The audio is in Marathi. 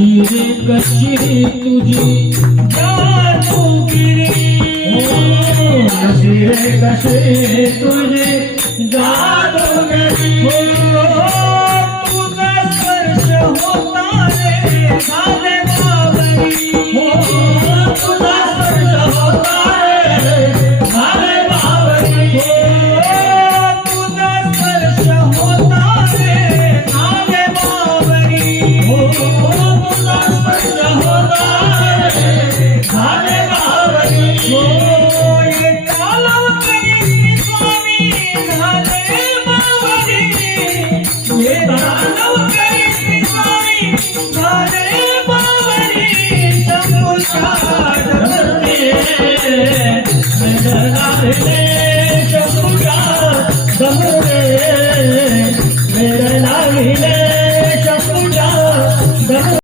कशी रे कशी तुझी जादूगिरी कशी रे कशी तुझी जादूगिरी तुझा स्पर्श होता रे झाले बावरी तुझा स्पर्श होता रे झाले बावरी तुझा स्पर्श होता रे झाले बावरी तुझा स्पर्श होता रे झाले बावरी Hey